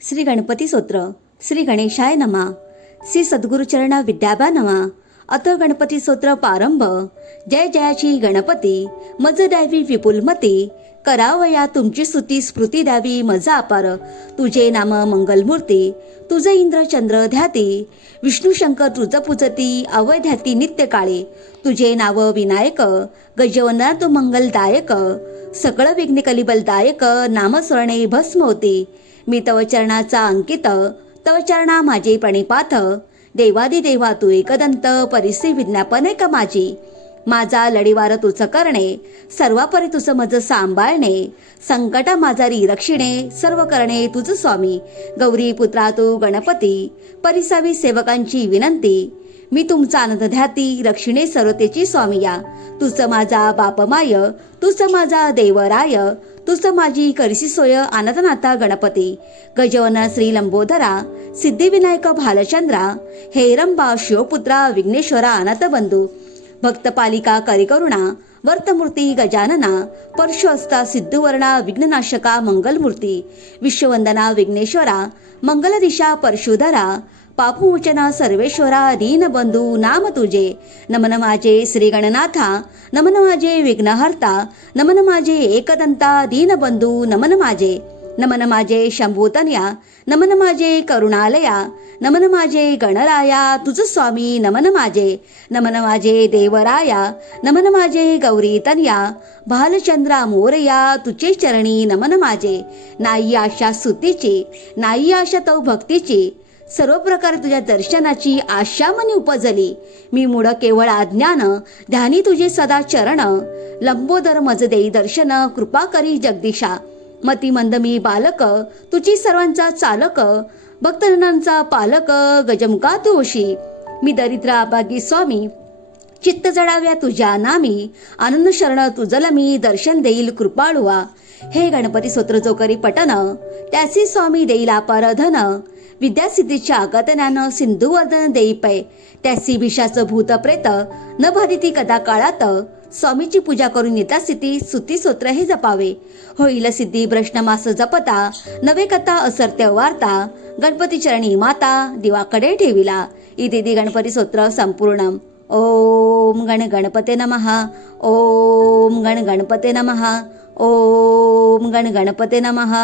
श्री गणपती स्तोत्र. श्री गणेशाय नमः. श्री सद्गुरुचरणा विद्याभा नमः. अथ गणपती स्तोत्र प्रारंभ. जय जयाची गणपती मज द्यावी विपुलमती, करावया तुमची स्तुती स्फूर्ती द्यावी मज अपार. तुझे नाम मंगलमूर्ती, तुझे इंद्र चंद्र ध्याती, विष्णू शंकर तुझ पूजती अवध्याती नित्य काळे. तुझे नाव विनायक, गजवना तू मंगलदायक, सकळ विघ्ने कलिबलदायक, नामस्मरणे भस्म होते. मी तव चरणाचा अंकित, तव चरणा माझे प्रणिपात. देवादी देवा तू एकदंत, परिस्थिती विज्ञापन एक माझी. माझा लढीवार तुझ करणे, सर्वापरी तुझ मज सांभाळणे. संकटा माझारी रक्षिणे, सर्व करणे तुझ स्वामी. गौरी पुत्रा तू गणपती, परिसावी सेवकांची विनंती. मी तुमचा आनंद ध्याती, रक्षिणे सर्वतेची स्वामी या. तुझ माझा बापमाय, तुझ माझा देवराय, तुझ माझी करसी सोय आनंदनाथा गणपती. गजवना श्री लंबोदरा, सिद्धिविनायक भालचंद्रा, हेरंबा शिवपुत्रा विघ्नेश्वरा अनाथ बंधू. भक्तपालिका करिकरुणा, वर्तमूर्ती गजानना, परशुहस्ता सिद्धुवर्णा विघ्ननाशका मंगलमूर्ती. विश्ववंदना विघ्नेश्वरा, मंगलदिशा परशुधरा, पापमोचना सर्वेश्वरा दीनबंधू नाम तुझे. नमन माझे श्री गणनाथा, नमन माझे विघ्नहर्ता, नमन माझे एकदंता दीनबंधू नमन माझे. नमन माझे शंभूतनया, नमन माझे करुणालया, नमन माझे गणराया तुझ स्वामी नमन माझे. नमन माझे देवराया, नमन माझे गौरीतनया, भालचंद्रा मोरया तुझे चरणी नमन माझे. नाही आशा स्तुतीची, नाही आशा तव भक्तीची, सर्व प्रकारे तुझ्या दर्शनाची आशा मनी उपजली. मी मूढ केवळ अज्ञान, ध्यानी तुझे सदा चरण. लंबोदर मज देई दर्शन, कृपा करी जगदीशा. मती मंद मी बालक, तुझी सर्वांचा चालक, भक्तजनांचा पालक, गजमुखा तुळशी. मी दरिद्र अभागी स्वामी, चित्त जडाव्या तुझ्या नामी. आनंद शरण तुझला मी, दर्शन देईल कृपाळुवा. हे गणपती स्तोत्र जो करी पठन, त्यासी स्वामी देईल अपार धन. विद्यासिद्धीच्या अगतन्यानं सिंधुवर्धन देई पै, त्यासी भिषाचं भूत प्रेत न भादिती कदा काळात. स्वामीची पूजा करून येता स्थिती स्तुती स्तोत्र हे जपावे. होईल सिद्धी ब्रष्णमास जपता, नवे कथा असर्त्य वार्ता. गणपती चरणी माता दिवाकडे ठेविला. इति गणपती स्तोत्र संपूर्ण. ओम गण गणपते नमः. ओम गण गणपते नमः. ओम गण गणपते नमः.